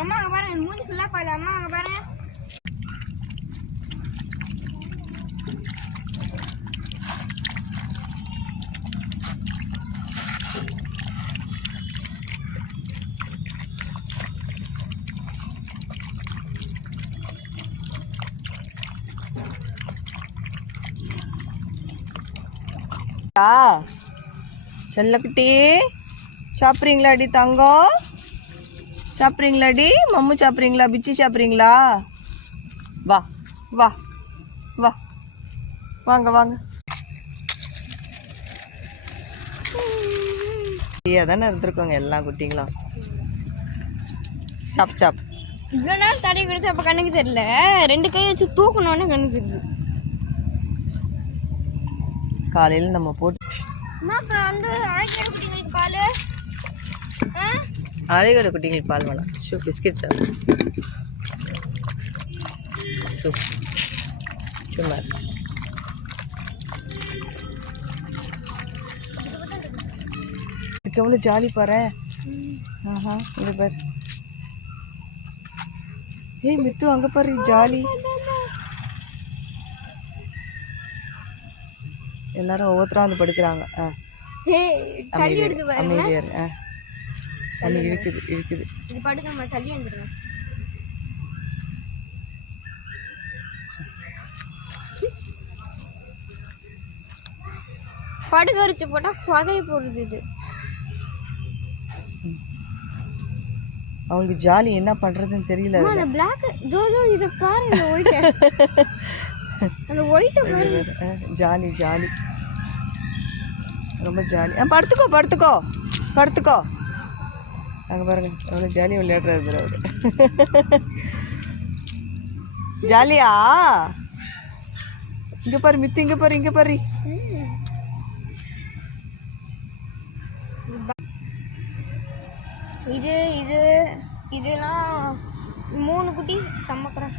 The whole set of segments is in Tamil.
அம்மா அங்க பாருங்க மூஞ்சி ஃபுல்லா பால். அம்மா அங்க பாருங்க. செல்லக்குட்டி சாப்பிட்றீங்களாடி தங்கம்? சாப்பிட்றீங்களாடி? மம்மு சாப்பிட்றீங்களா? பிச்சி சாப்பிட்றீங்களா? வா வா வா வாங்க வாங்க. தானே இருந்திருக்கோங்க எல்லா குட்டிங்களும். சாப் சாப். இவ்வளோ நேரம் தடவி கொடுத்து அப்போ கண்ணுக்கு தெரியல. 2 கையை வச்சு தூக்கணுன்னு கண்ணுக்கு தெரியுது. காலையில் நம்ம போட்டு வந்து அழகிய குட்டிங்களுக்கு பால். அழகோட குட்டிங்களுக்கு பால் வேணாம். பிஸ்கெட் சாப்பிடு. சும்மா இதுக்கு எவ்வளோ ஜாலி பாரு. ஆஹா இங்கே பாரு. ஏய் மித்து அங்கே பாரு ஜாலி. எல்லாரும் ஒவ்வொருத்தரா வந்து படுக்கிறாங்க. அமைதியார். தண்ணி இருக்குது இருக்குது. இது பாட்டுக்கு நம்ம தள்ளி வந்துடுறோம். படுக்க வச்சு போட்டா புகை போடுறது. இது அவங்களுக்கு ஜாலி என்ன பண்றதுன்னு தெரியல. அந்த பிளாக் ஜோஜோ இத பாருங்க. இந்த ஒயிட் அந்த ஒயிட் பாருங்க. ஜாலி ஜாலி ரொம்ப ஜாலி. படுத்துக்கோ படுத்துக்கோ படுத்துக்கோ. அங்கே பாருங்க எவ்வளோ ஜாலியாக விளையாடுறாரு அவரு. ஜாலியா? இங்கே பாரு மித்து. இங்கே பாரு இங்கே பாரு. இது இது இதெல்லாம் 3 குட்டி சம்மக்கிறேன்.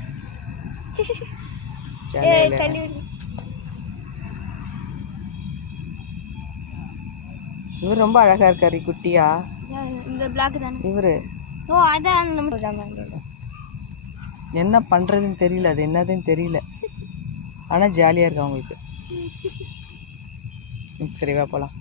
இவர் ரொம்ப அழகா இருக்காரு குட்டியா. இந்த பிளாக் தானே இவரு? ஓ அதான் என்ன பண்றதுன்னு தெரியல. அது என்னதுன்னு தெரியல. ஆனா ஜாலியா இருக்கு அவங்களுக்கு. சரி வா போலாம்.